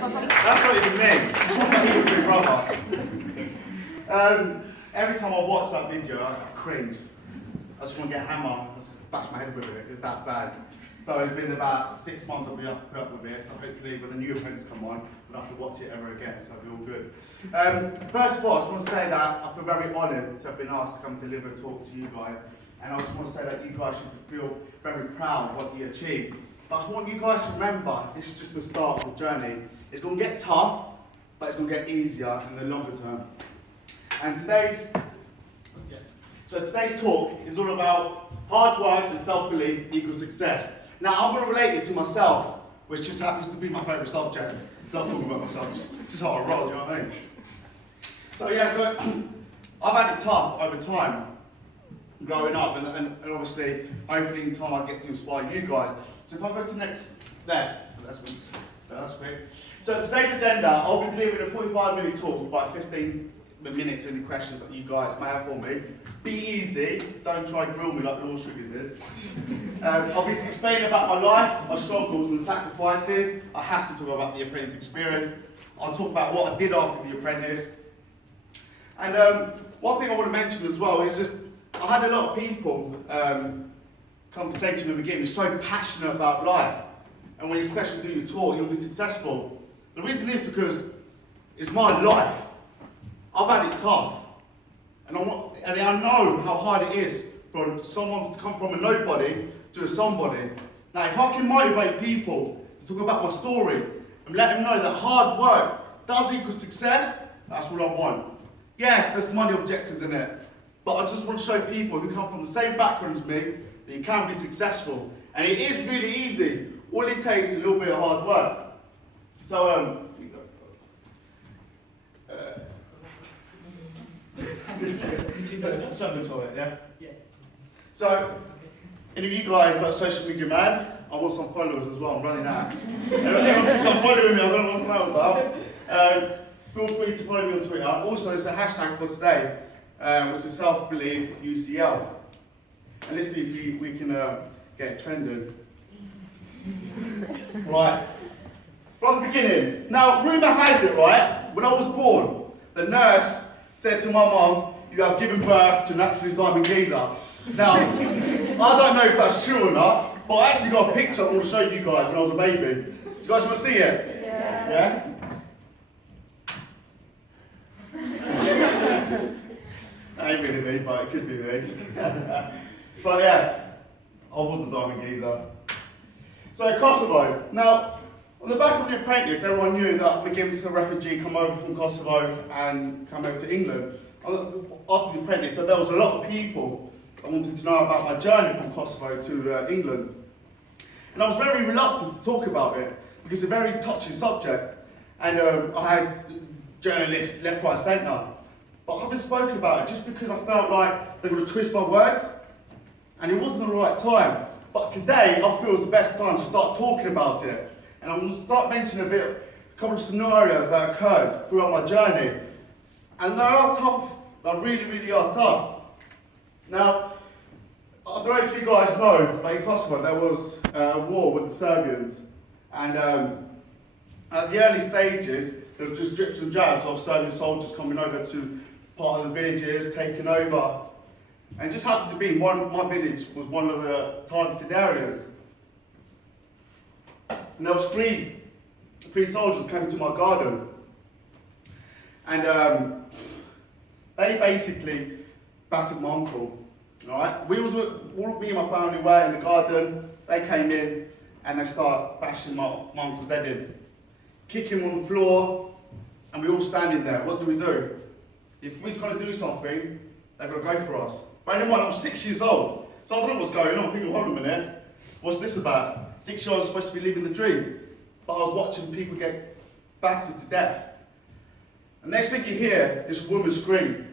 That's not even me. That's not even my brother. Every time I watch that video, I cringe. I just want to get a hammer and bash my head with it. It's that bad. So it's been about 6 months I've been able to put up with it. So hopefully when the new apprentice come on, we'll have to watch it ever again. So it'll be all good. First of all, I just want to say that I feel very honoured to have been asked to come deliver a talk to you guys. And I just want to say that you guys should feel very proud of what you achieved. But I just want you guys to remember, this is just the start of the journey. It's going to get tough, but it's going to get easier in the longer term. And today's talk is all about hard work and self-belief equals success. Now, I'm going to relate it to myself, which just happens to be my favourite subject. Not talking about myself, just how I roll, you know what I mean? So I've had it tough over time, growing up, and obviously, hopefully in time I get to inspire you guys. So if I go to next, that's quick. So today's agenda, I'll be delivering a 45-minute talk, about 15 minutes, any questions that you guys may have for me. Be easy, don't try and grill me like the Wall Street did. I'll be explaining about my life, my struggles and sacrifices. I have to talk about the apprentice experience. I'll talk about what I did after the apprentice. And one thing I want to mention as well is just, I had a lot of people come say to me in the beginning, you're so passionate about life, and when you especially do your talk, you'll be successful. The reason is because it's my life. I've had it tough, and I know how hard it is for someone to come from a nobody to a somebody. Now, if I can motivate people to talk about my story and let them know that hard work does equal success, that's what I want. Yes, there's money objectives in it, but I just want to show people who come from the same background as me that you can be successful, and it is really easy. All it takes is a little bit of hard work. So, something for it, yeah? Yeah. So, any of you guys that social media mad, I want some followers as well, I'm running out. Anyone wants some following me, I don't know what I'm about. Feel free to follow me on Twitter. Also, there's a hashtag for today, which is self-belief UCL. And let's see if we can get it trending. Right. From the beginning. Now, rumour has it, right, when I was born, the nurse said to my mum, you have given birth to an absolute diamond geezer. Now, I don't know if that's true or not, but I actually got a picture I want to show you guys when I was a baby. You guys want to see it? Yeah? That ain't really me, but it could be me. But yeah, I was a diamond geezer. So Kosovo. Now, on the back of the apprentice, everyone knew that Mergim was a refugee, come over from Kosovo and come over to England. After the apprentice, so there was a lot of people that wanted to know about my journey from Kosovo to England. And I was very reluctant to talk about it, because it's a very touchy subject. And I had journalists left, right, centre. But I haven't spoken about it just because I felt like they were going to twist my words. And it wasn't the right time. But today, I feel it's the best time to start talking about it. And I'm going to start mentioning a couple of scenarios that occurred throughout my journey. And they are tough, they really, really are tough. Now, I don't know if you guys know, but in Kosovo there was a war with the Serbians. And at the early stages, there was just drips and drabs of Serbian soldiers coming over to part of the villages, taking over. And it just happened to be my village was one of the targeted areas. And there was three soldiers came to my garden. And they basically battered my uncle. Alright? Me and my family were in the garden, they came in and they started bashing my uncle's head in. Kicking him on the floor, and we're all standing there. What do? If we're going to do something, they're going to go for us. Bear in mind, I'm 6 years old, so I don't know what's going on. I'm thinking, hold on a minute, what's this about? 6 years old, supposed to be living the dream. But I was watching people get battered to death. And next thing you hear, this woman scream,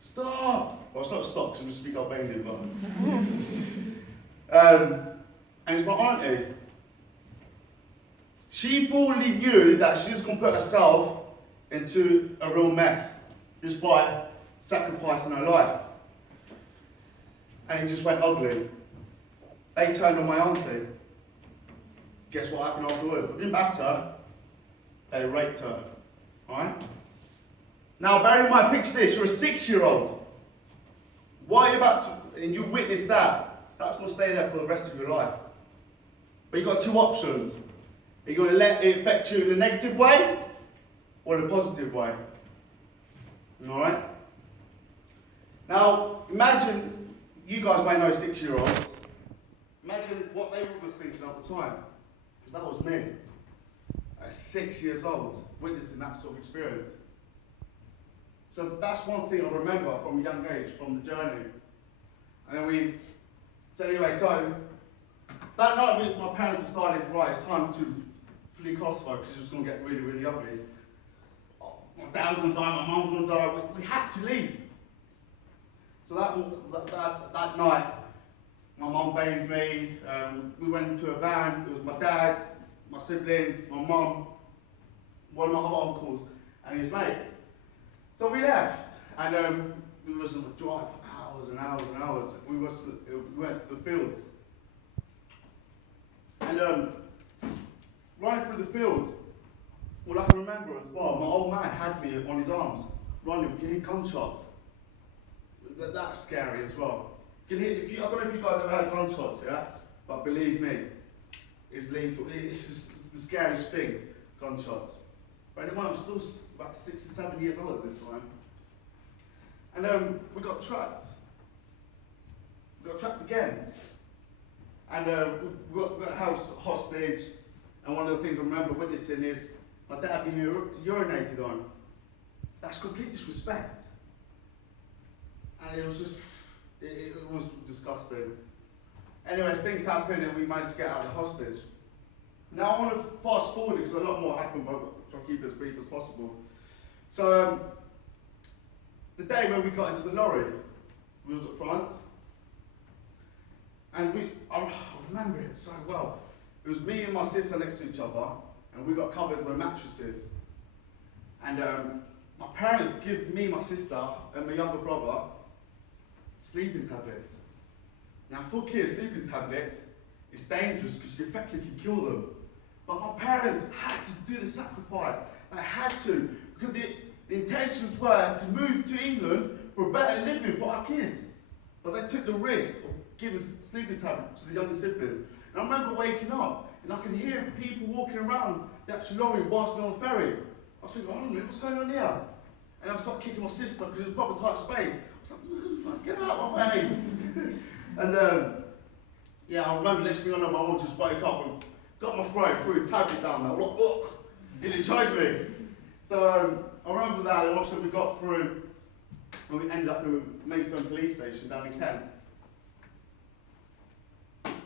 stop! Well, it's not stop, because I'm speaking Albanian, but... and it's my auntie. She fully knew that she was going to put herself into a real mess, just by sacrificing her life. And it just went ugly. They turned on my auntie. Guess what happened afterwards? They didn't batter her. they raped her. Alright? Now, bear in mind, picture this, you're a 6-year-old. Why are you about to, and you witness that, that's going to stay there for the rest of your life. But you've got two options. Are you going to let it affect you in a negative way, or in a positive way? Alright? Now, imagine, you guys may know 6-year-olds, imagine what they were thinking at the time. Because that was me, at 6 years old, witnessing that sort of experience. So that's one thing I remember from a young age, from the journey. And then so that night my parents decided, right, it's time to flee Kosovo because it was going to get really, really ugly. My dad was going to die, my mum was going to die, we had to leave. So that night, my mum bathed me, we went into a van, it was my dad, my siblings, my mum, one of my other uncles, and his mate. So we left, and we was on the drive for hours and hours and hours. We went to the fields. And running through the fields, what I can remember as well, my old man had me on his arms, running, getting gunshots. That's scary as well. I don't know if you guys have heard gunshots, yeah? But believe me, it's lethal. It's the scariest thing, gunshots. But anyway, I'm still about 6 or 7 years old at this time. And we got trapped. We got trapped again. And we got house hostage. And one of the things I remember witnessing is my dad being urinated on. That's complete disrespect. And it was just, it was disgusting. Anyway, things happened and we managed to get out of the hostage. Now I want to fast forward because a lot more happened, but I'll try to keep it as brief as possible. So, the day when we got into the lorry, we was at front, and I remember it so well. It was me and my sister next to each other, and we got covered with mattresses. And my parents give me, my sister, and my younger brother sleeping tablets. Now, for kids, sleeping tablets is dangerous because you effectively can kill them. But my parents had to do the sacrifice. They had to, because the intentions were to move to England for a better living for our kids. But they took the risk of giving sleeping tablets to the younger sibling. And I remember waking up, and I can hear people walking around the actual lorry whilst we're on the ferry. I was thinking, oh, what's going on here? And I started kicking my sister because it was proper tight space. I was like, move, man, get out of my way. And yeah, I remember next thing I know, my mum just woke up and got my throat, threw a tablet down there. Look, it choked me. So I remember that, and also we got through, and we ended up in Maidstone police station down in Kent.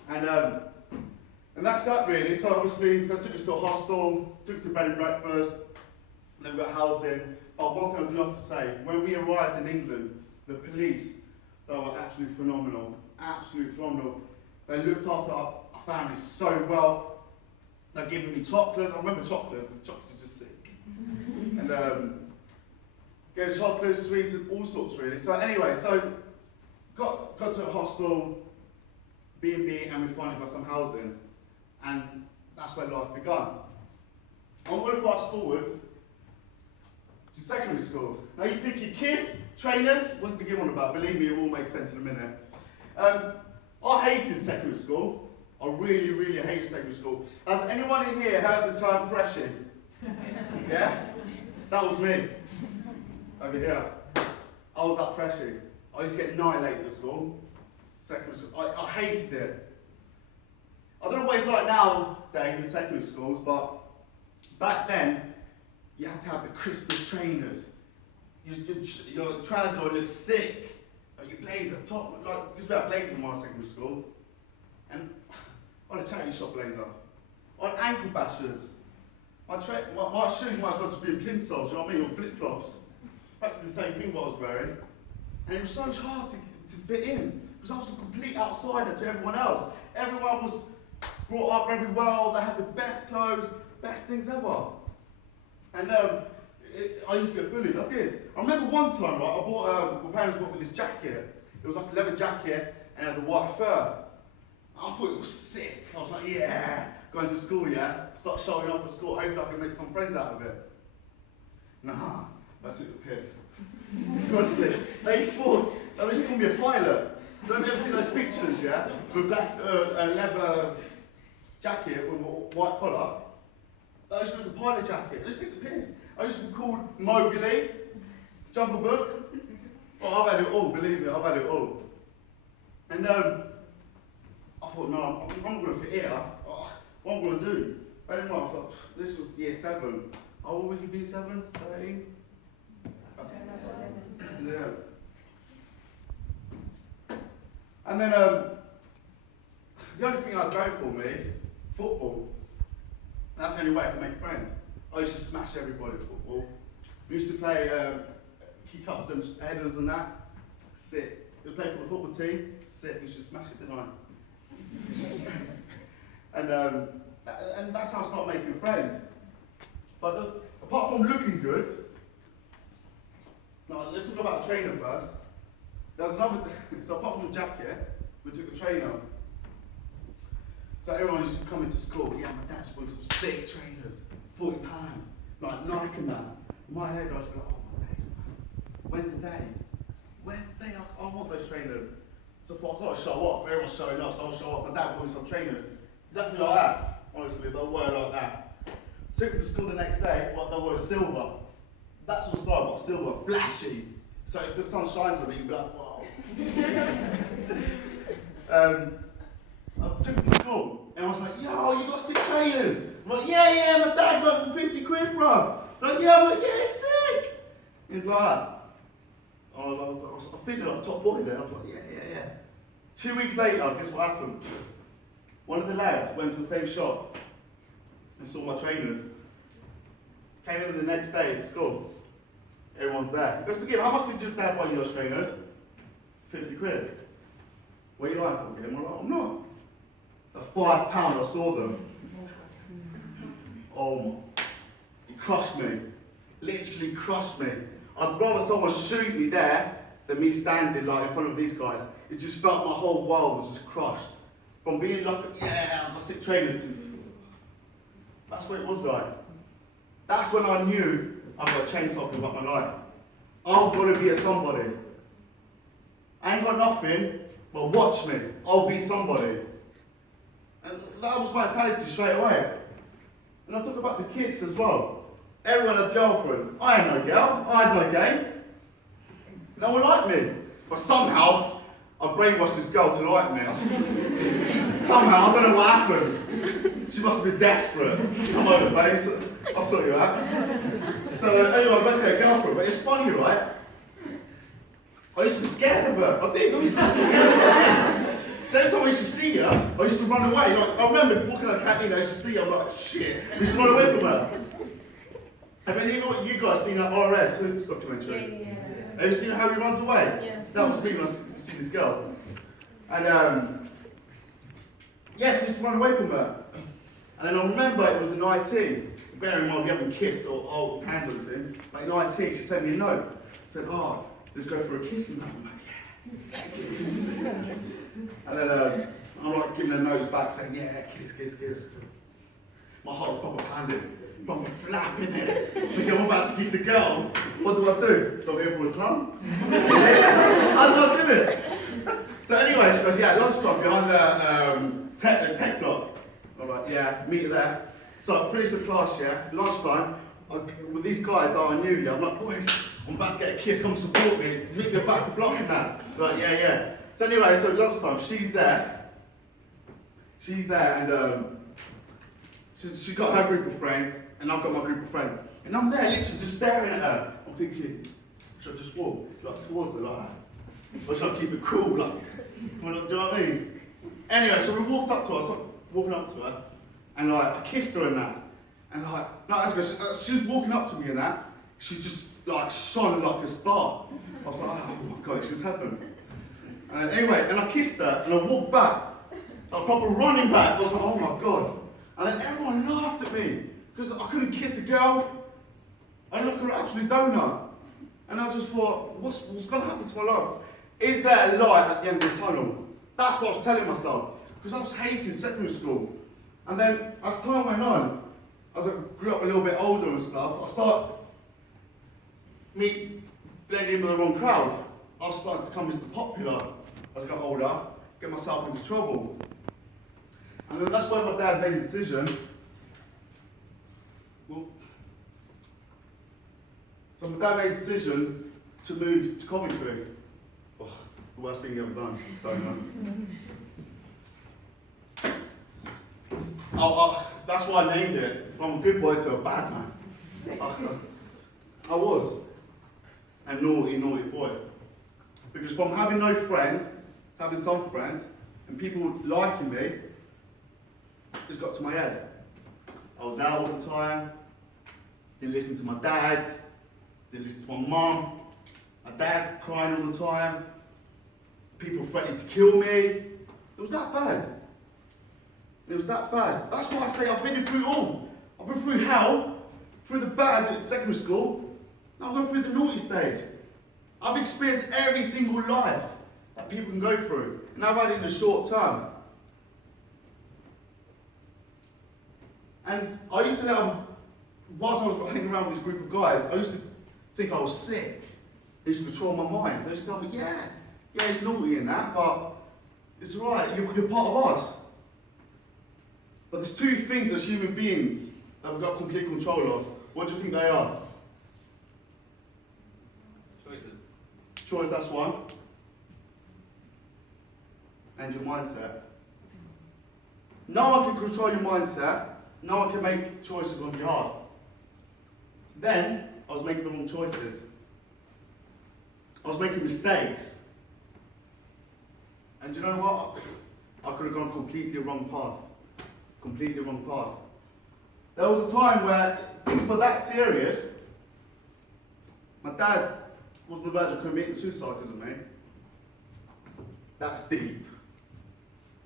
And that's that really. So obviously they took us to a hostel, took us to bed and breakfast, and then we got housing. But one thing I do have to say, when we arrived in England, the police, they were absolutely phenomenal. Absolutely phenomenal. They looked after our family so well. They're giving me chocolates. I remember chocolate. Chocolates were just sick. And gave us chocolates, sweets, and all sorts really. So anyway, so got to a hostel, B&B, and we finally got some housing. And that's where life began. I'm going to fast forward to secondary school. Now you think your kiss, trainers, what's the begin on about? Believe me, it all makes sense in a minute. I hated secondary school. I really, really hated secondary school. Has anyone in here heard the term freshie? Yeah? That was me. Over here. I was that freshie. I used to get annihilated at school. Secondary school. I hated it. I don't know what it's like nowadays in secondary schools, but back then, you had to have the crispest trainers. Your trousers would look sick. Your blazer top, because we had blazers in my secondary school. And I had a charity shop blazer. I had ankle bashers. My shoes might as well just be in plimsolls, you know what I mean, or flip-flops. Practically the same thing what I was wearing. And it was so hard to fit in, because I was a complete outsider to everyone else. Everyone was brought up very well, they had the best clothes, best things ever. And I used to get bullied, I did. I remember one time, right, my parents bought me this jacket. It was like a leather jacket and it had a white fur. I thought it was sick. I was like, yeah, going to school, yeah? Start showing off at school, hopefully I can make some friends out of it. Nah, I took the piss. Honestly, they thought they was going to be a pilot. Don't you ever see those pictures, yeah? With black leather jacket with a white collar. I used to look at a pilot jacket. I used to take the piss. I used to be called Mowgli, Jungle Book. Oh, I've had it all, believe me, I've had it all. And I thought, no, I'm going to fit here. Oh, what am I going to do? But anyway, I was like, this was year 7. How old would you be, 7? 13? Yeah. And then the only thing I'd go for me, football. That's the only way I could make friends. I used to smash everybody at football. We used to play kick ups and headers and that. Sick. We would play for the football team. Sick. We used to smash it, didn't I? And that's how I started making friends. But apart from looking good, now let's talk about the trainer first. There was another, so apart from the jacket, we took the trainer. So everyone used to come into school, yeah, my dad's with some sick trainers, £40, like Nike and that. In my head, I was like, oh my days, man, where's the day? Where's the day? I want those trainers. So I thought, I've got to show off. Everyone's showing off, so I'll show off. My dad bought me some trainers. Exactly like that. Honestly, they were like that. Took them to school the next day, well, they were silver. That's what style, but silver, flashy. So if the sun shines on it, you'd be like, wow. I took them to school, and I was like, yo, you got sick trainers? I'm like, yeah, my dad got them for 50 quid, bro. I'm like, yeah, it's sick. He's like, I was feeling like a top boy there. I was like, yeah. 2 weeks later, guess what happened? One of the lads went to the same shop and saw my trainers. Came in the next day at school. Everyone's there. He goes, McGim, how much did your dad buy you those trainers? 50 quid. What are you lying for, McGim? I'm like, I'm not. The £5 I saw them. Oh, he crushed me. Literally crushed me. I'd rather someone shoot me there than me standing like in front of these guys. It just felt my whole world was just crushed. From being like, yeah, I've got sick trainers to, that's what it was like. That's when I knew I've got to change something about my life. I'm going to be a somebody. I ain't got nothing, but watch me. I'll be somebody. And that was my mentality straight away. And I talk about the kids as well. Everyone had a girlfriend. I had no girl. I had no game. No one liked me. But somehow, I brainwashed this girl to like me. Somehow, I don't know what happened. She must have been desperate. Come over, babes. I'll sort you out. So anyway, I must get a girlfriend. But it's funny, right? I used to be scared of her. I did. I used to be scared of her. So every time I used to see her, I used to run away. Like, I remember walking out the canteen, I used to see her, I'm like, shit. I used to run away from her. Have any of you guys seen that RS documentary? Yeah. Have you seen how he runs away? Yeah. That was me when I see this girl. And yes, I used to run away from her. And then I remember it was in IT. Bear in mind, we haven't kissed or hold hands or anything. But in IT, she sent me a note. Said, oh, let's go for a kiss and that. I'm like, yeah. And then I'm like giving her nose back saying, yeah, kiss. My heart was proper pounding, proper flapping it. Thinking I'm about to kiss a girl. What do? Do I go for a tongue? How do I do it? So anyway, she goes, yeah, lunchtime behind the tech block. I'm like, yeah, meet you there. So I finished the class, yeah, lunchtime, with these guys that I knew, yeah, I'm like, boys, I'm about to get a kiss, come support me, meet me back the block and that. Like, yeah. So anyway, so lunchtime, she's there, and she's got her group of friends, and I've got my group of friends. And I'm there, literally just staring at her. I'm thinking, should I just walk like towards her like that? Or should I keep it cool, like, do you know what I mean? Anyway, so we walked up to her, I started walking up to her, and like, I kissed her and that. And like, no, she was walking up to me and that, she just like shone like a star. I was like, oh my God, it's just happened. And anyway, and I kissed her, and I walked back, like proper running back. I was like, oh my God. And then everyone laughed at me, because I couldn't kiss a girl. I looked like an absolute donut. And I just thought, what's going to happen to my life? Is there a light at the end of the tunnel? That's what I was telling myself. Because I was hating secondary school. And then as time went on, as I grew up a little bit older and stuff, I started blending in with the wrong crowd. I started to become Mr. Popular as I got older, get myself into trouble. And then that's when my dad made the decision. So my dad made the decision to move to Coventry. Oh, the worst thing he ever done, don't know. That's why I named it, from a good boy to a bad man. I was a naughty, naughty boy. Because from having no friends, to having some friends, and people liking me, it's got to my head. I was out all the time, didn't listen to my dad, didn't listen to my mum. My dad's crying all the time. People threatening to kill me. It was that bad. It was that bad. That's why I say I've been through all. I've been through hell, through the bad at secondary school. Now I'm going through the naughty stage. I've experienced every single life that people can go through. And I've had it in the short term. And I used to have, whilst I was hanging around with this group of guys, I used to think I was sick. They used to control my mind. They used to tell me, yeah, it's naughty in that, but it's alright, you're part of us. But there's two things as human beings that we've got complete control of. What do you think they are? Choice, that's one. And your mindset. No one can control your mindset. No one can make choices on behalf. Then, I was making the wrong choices. I was making mistakes. And do you know what? I could have gone completely wrong path. Completely wrong path. There was a time where things were that serious. My dad was on the verge of committing suicide because of me. That's deep.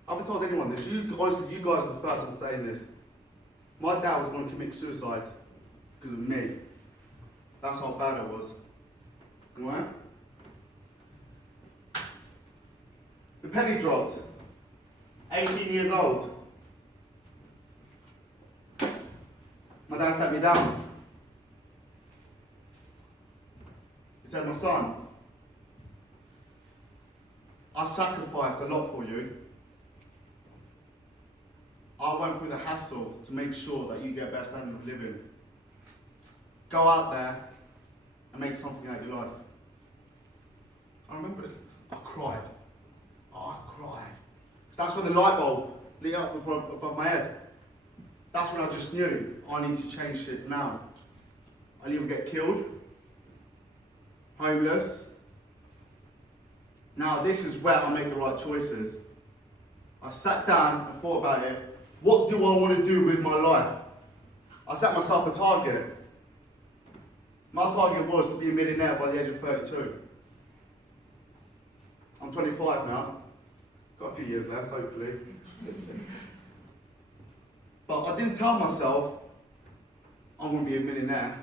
I haven't told anyone this. Honestly, you guys are the first one saying this. My dad was going to commit suicide because of me. That's how bad it was. Alright? The penny dropped. 18 years old. My dad sat me down. He said, my son, I sacrificed a lot for you. I went through the hassle to make sure that you get a better standard of living. Go out there and make something out of your life. I remember this. I cried. I cried. That's when the light bulb lit up above my head. That's when I just knew I need to change shit now. I'll either get killed, homeless. Now this is where I make the right choices. I sat down and thought about it. What do I want to do with my life? I set myself a target. My target was to be a millionaire by the age of 32. I'm 25 now. Got a few years left, hopefully. But I didn't tell myself I'm going to be a millionaire.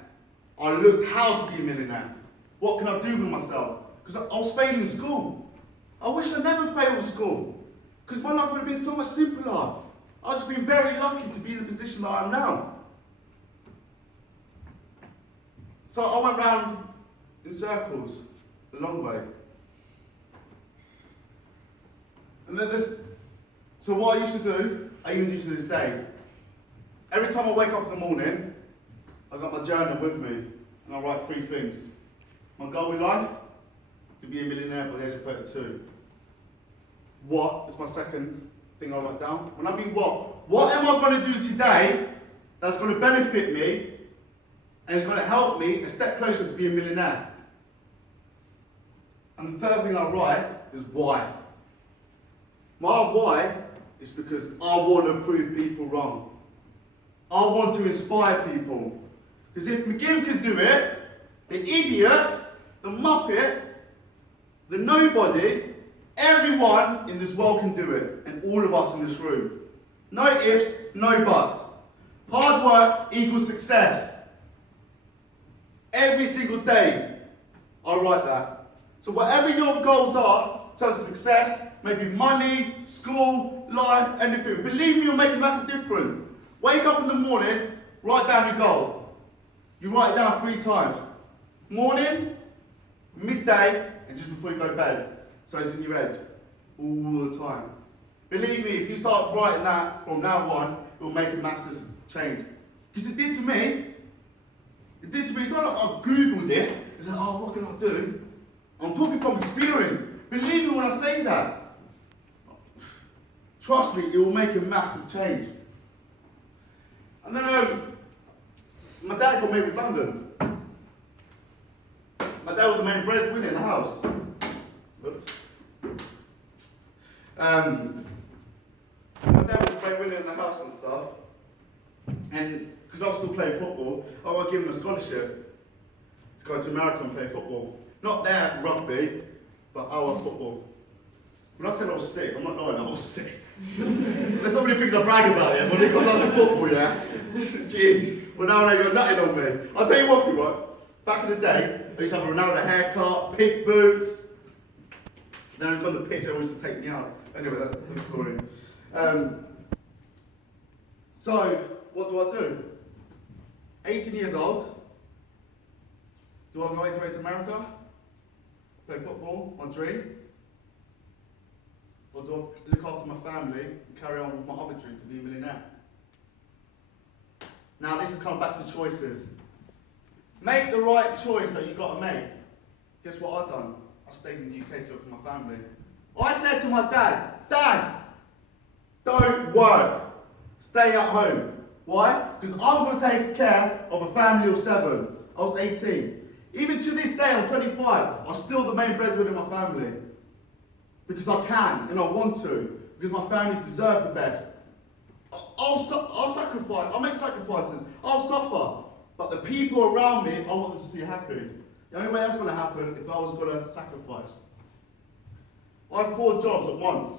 I looked how to be a millionaire. What can I do with myself? Because I was failing school. I wish I never failed school. Because my life would have been so much simpler. I've just been very lucky to be in the position that I am now. So I went round in circles, a long way. And then so what I used to do, I even do to this day. Every time I wake up in the morning, I've got my journal with me, and I write 3 things. My goal in life, to be a millionaire by the age of 32. What is my second thing I write down? When I mean what am I going to do today that's going to benefit me and is going to help me a step closer to being a millionaire? And the third thing I write is why. My why is because I want to prove people wrong. I want to inspire people. Because if McGim can do it, the idiot, the muppet, the nobody, everyone in this world can do it. And all of us in this room. No ifs, no buts. Hard work equals success. Every single day, I write that. So whatever your goals are, So success, maybe money, school, life, anything. Believe me, you'll make a massive difference. Wake up in the morning, write down your goal. You write it down 3 times. Morning, midday, and just before you go to bed. So it's in your head all the time. Believe me, if you start writing that from now on, it will make a massive change. Because it did to me. It did to me. It's not like I Googled it. It's like, oh, what can I do? I'm talking from experience. Believe me when I say that. Trust me, it will make a massive change. And then my dad got made redundant. My dad was the main breadwinner in the house. My dad was the breadwinner in the house and stuff. And because I was still playing football, I got given a scholarship to go to America and play football. Not their rugby, but our football. When I said I was sick, I'm not lying, I was sick. There's not many things I brag about, yeah, but when it comes down to football, yeah. Jeez, Ronaldo got nothing on me. I'll tell you what, you what, back in the day, I used to have a Ronaldo haircut, pink boots. Then I got the pitch, I used to take me out. Anyway, that's the story. So, what do? 18 years old. Do I go away to America? Play football, my dream? Or do I look after my family and carry on with my other dream to be a millionaire? Now this is coming back to choices. Make the right choice that you've got to make. Guess what I've done? I stayed in the UK to look after my family. I said to my dad, Dad, don't work. Stay at home. Why? Because I'm going to take care of a family of 7. I was 18. Even to this day, I'm 25. I'm still the main breadwinner in my family. Because I can, and I want to. Because my family deserve the best. I'll sacrifice. I'll make sacrifices. I'll suffer. But the people around me, I want them to see happy. The only way that's going to happen if I was going to sacrifice. I had 4 jobs at once.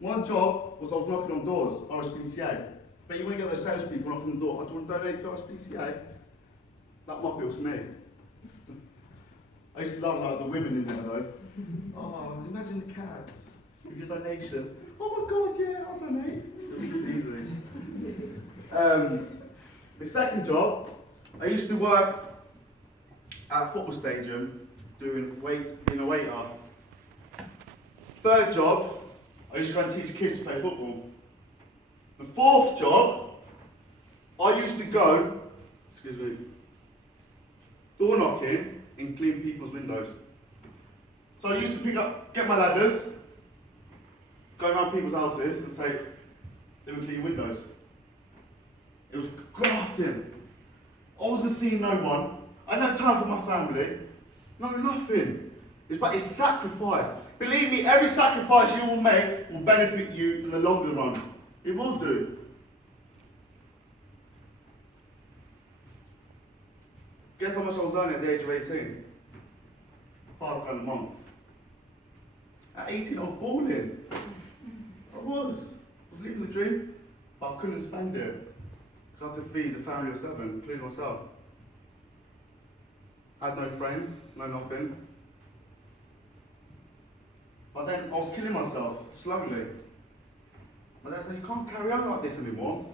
One job was I was knocking on doors, RSPCA. But you wouldn't get those salespeople knocking on the door. I just want to donate to RSPCA. That might be me. I used to love like the women in there though. Oh, imagine the cats with your donation. Oh my God, yeah, I'll donate. It was just easy. The second job, I used to work at a football stadium being a waiter. Third job, I used to go and teach kids to play football. The fourth job, I used to go, door knocking and clean people's windows. So I used to get my ladders, go around people's houses and say, they were clean windows. It was grafting. I wasn't seeing no one. I had no time for my family. No, nothing. But it's sacrifice. Believe me, every sacrifice you will make will benefit you in the longer run. It will do. Guess how much I was earning at the age of 18? £5 a month. At 18, I was balling. I was living the dream, but I couldn't spend it. I had to feed the family of 7, including myself. I had no friends, no nothing. But then I was killing myself, slowly. My dad said, you can't carry on like this anymore.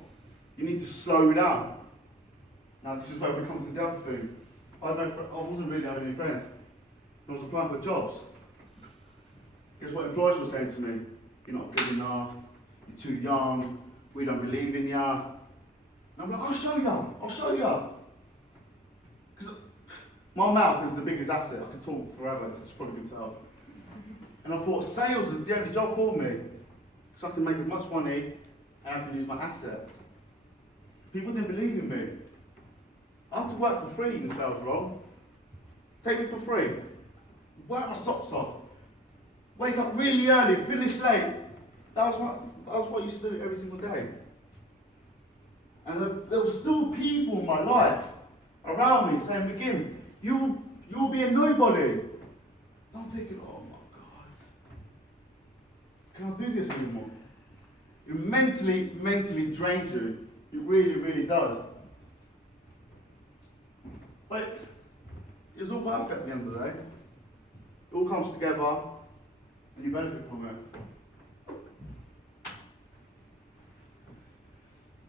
You need to slow down. Now this is where we come to the other thing. I wasn't really having any friends. I was applying for jobs. Guess what employers were saying to me? You're not good enough, you're too young, we don't believe in ya. And I'm like, I'll show ya. Because my mouth is the biggest asset. I could talk forever, as you probably can tell. And I thought sales is the only job for me. So I can make as much money and I can use my asset. People didn't believe in me. I had to work for free in the sales role. Take me for free. Work my socks off. Wake up really early, finish late. That was what I used to do every single day. And there were still people in my life around me saying, Mergim, you'll be a nobody. And I'm thinking, oh my God, can I do this anymore? It mentally drains you. It really, really does. But it's all worth it at the end of the day. It all comes together and you benefit from it.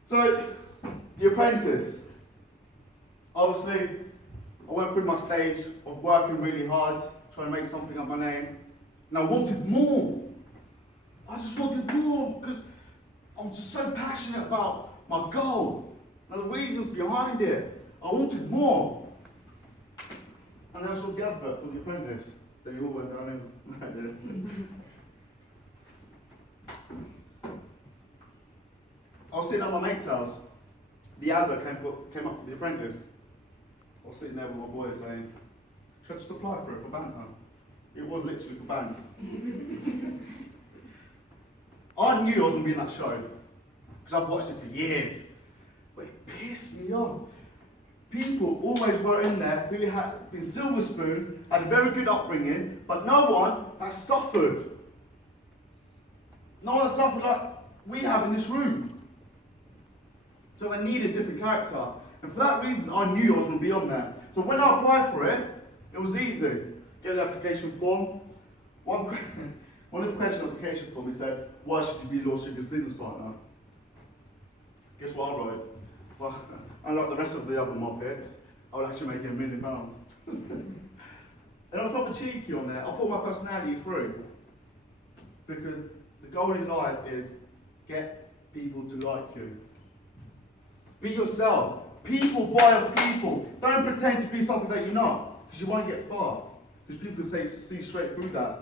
So, The Apprentice. Obviously, I went through my stage of working really hard, trying to make something of my name, and I wanted more. I just wanted more because I'm just so passionate about my goal and the reasons behind it. I wanted more. And then I saw the advert for The Apprentice. They all went down in. I was sitting at my mate's house. The advert came up for The Apprentice. I was sitting there with my boy saying, should I just apply for it for banter? It was literally for bands. I knew I was going to be in that show because I've watched it for years. But it pissed me off. People always were in there who had been silver spoon, had a very good upbringing, but no one has suffered. No one has suffered like we have in this room. So they need a different character. And for that reason, I knew I was going to be on there. So when I applied for it, it was easy. Get the application form. One of the question application form, he said, why should you be Law Sugar's business partner? Guess what I wrote? Well, unlike the rest of the other Muppets, I would actually make £1 million. And I was proper cheeky on there. I put my personality through. Because the goal in life is get people to like you. Be yourself. People buy off people. Don't pretend to be something that you're not, because you won't get far. Because people see straight through that.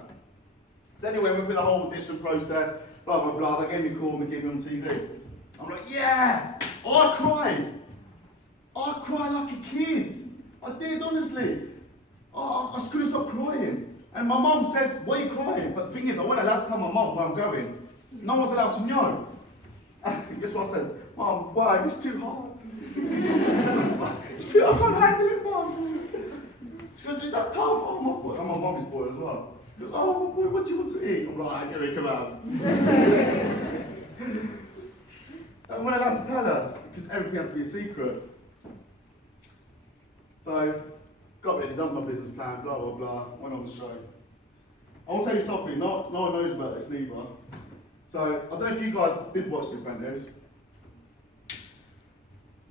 So anyway, we went through the whole audition process, blah, blah, blah. They gave me a call and they gave me on TV. I'm like, yeah! I cried. I cried like a kid. I did, honestly. I just couldn't stop crying. And my mum said, why are you crying? But the thing is, I wasn't allowed to tell my mum where I'm going. No one's allowed to know. And guess what I said? Mum, why? It's too hard. I can't handle it, Mum. She goes, is that tough? Oh, my boy. I'm my mummy's boy as well. She goes, oh, my boy, what do you want to eat? I'm like, give me, come out. I wasn't allowed to tell her, because everything had to be a secret. So, got ready, done my business plan, blah, blah, blah, went on the show. I want to tell you something, no one knows about this neither. So, I don't know if you guys did watch The Apprentice,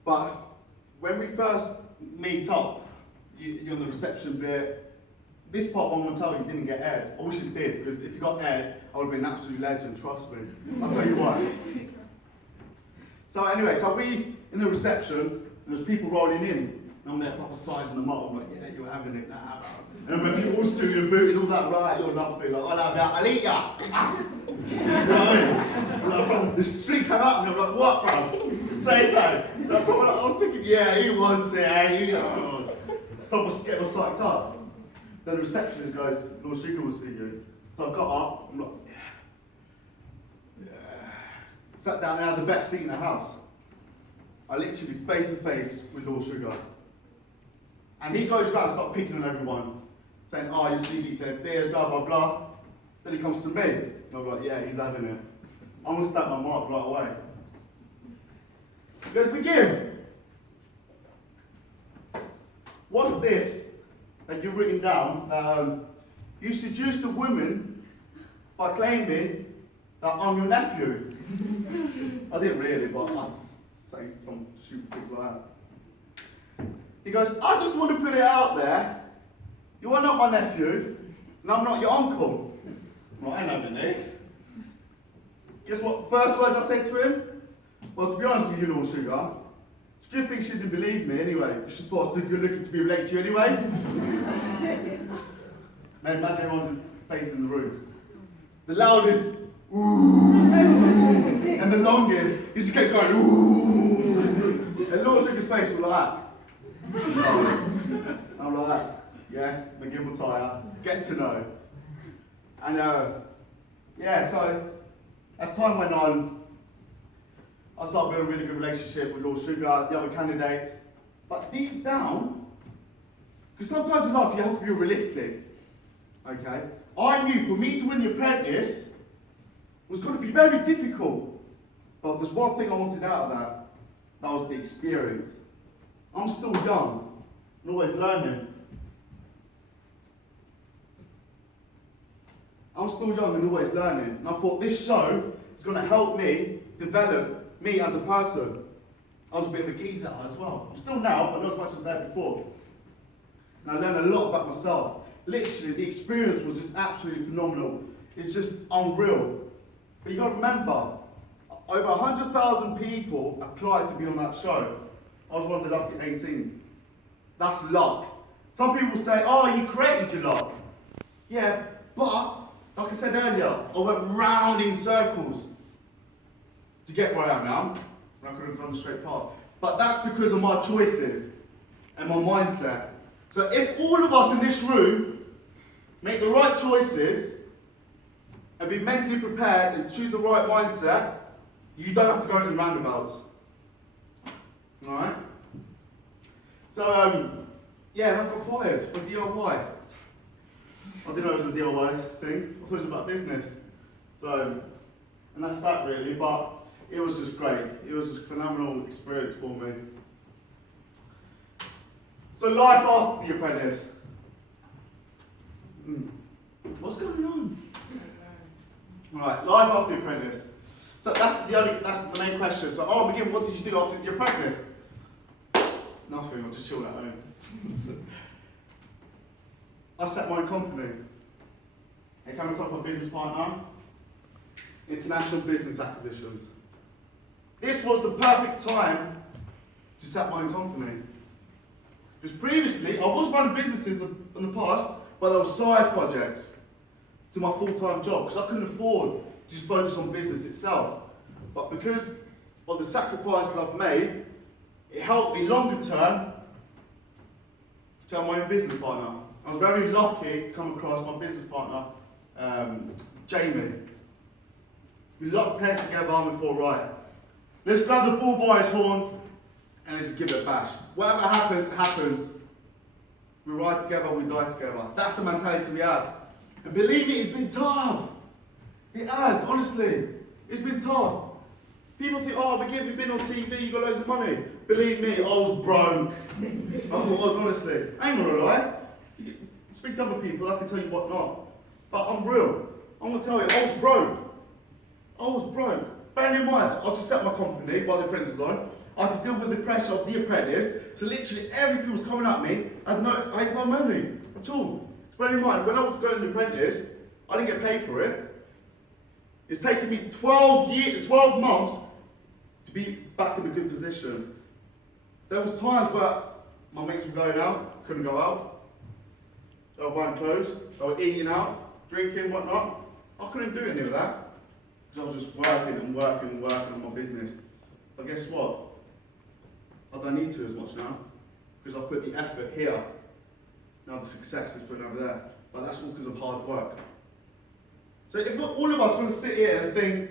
but when we first meet up, you're on the reception bit, this part I'm going to tell you didn't get aired. I wish it did, because if it got aired, I would have been an absolute legend, trust me. I'll tell you why. So anyway, so we, in the reception, and there's people rolling in, and I'm there proper sizing them up. I'm like, yeah, you're having it now. And when people all suited and booted and all that, right, you're nothing. Like, I'll eat ya. You know what I mean? The street came out and I'm like, what, bro? Say so. And I was thinking, yeah, he wants it, you know. Proper get was psyched up. Then the receptionist goes, Lord Sugar will see you. So I got up, I'm like, sat down and had the best seat in the house. I literally face to face with Lord Sugar. And he goes around and starts picking on everyone, saying, oh, your CV says this, blah, blah, blah. Then he comes to me, and I'm like, yeah, he's having it. I'm going to stamp my mark right away. He goes, begin. What's this that you've written down that you seduced a woman by claiming that I'm your nephew? I didn't really, but I'd say some stupid thing like that. He goes, I just want to put it out there. You are not my nephew, and I'm not your uncle. I'm like, I know the this. Guess what? First words I said to him? Well, to be honest with you, Lord Sugar, it's a good thing she didn't believe me anyway. She thought I was too good looking to be related to you anyway. Now imagine everyone's face in the room. The loudest, ooh, and the longest, he just kept going, ooh. And Lord Sugar's face was like that. I'm like that. Yes, Mergim Butaja, get to know. And yeah, so as time went on, I started building a really good relationship with Lord Sugar, the other candidates. But deep down, because sometimes in life you have to be realistic, okay? I knew for me to win The Apprentice was going to be very difficult. But there's one thing I wanted out of that. That was the experience. I'm still young and always learning. I'm still young and always learning. And I thought this show is going to help me develop me as a person. I was a bit of a geezer as well. I'm still now, but not as much as I did before. And I learned a lot about myself. Literally, the experience was just absolutely phenomenal. It's just unreal. But you got to remember, over 100,000 people applied to be on that show. I was one of the lucky 18. That's luck. Some people say, oh, you created your luck. Yeah, but, like I said earlier, I went round in circles to get where I am now. I could have gone the straight path. But that's because of my choices and my mindset. So if all of us in this room make the right choices and be mentally prepared and choose the right mindset, you don't have to go in roundabouts. Alright? So, yeah, I got fired for DIY. I didn't know it was a DIY thing. I thought it was about business. So, and that's that really, but it was just great. It was a phenomenal experience for me. So life after the apprentice. What's going on? Right, life after the apprentice. So that's the main question. So, Mergim, what did you do after the apprentice? Nothing, I just chilled at home. I set my own company. I came across my business partner, international business acquisitions. This was the perfect time to set my own company. Because previously, I was running businesses in the past, but they were side projects to my full-time job, because I couldn't afford to just focus on business itself. But because of the sacrifices I've made, it helped me longer term to have my own business partner. I was very lucky to come across my business partner, Jamie. We locked heads together and we thought, right, let's grab the bull by his horns and let's give it a bash. Whatever happens, happens. We ride together, we die together. That's the mentality we have. And believe me, it's been tough. It has, honestly. It's been tough. People think, oh, Mergim, you've been on TV, you've got loads of money. Believe me, I was broke. I was, honestly. I ain't gonna lie. Speak to other people, I can tell you what not. But I'm real. I'm gonna tell you, I was broke. I was broke. Bearing in mind, I just set my company while the apprentice was on. I had to deal with the pressure of the apprentice. So literally everything was coming at me. I had no money at all. So bearing in mind, when I was going to the apprentice, I didn't get paid for it. It's taken me 12 months to be back in a good position. There was times where my mates were going out, couldn't go out. They were buying clothes, they were eating out, drinking, whatnot. I couldn't do any of that because I was just working and working and working on my business. But guess what? I don't need to as much now because I've put the effort here. Now the success is put over there. But that's all because of hard work. So if all of us are going to sit here and think,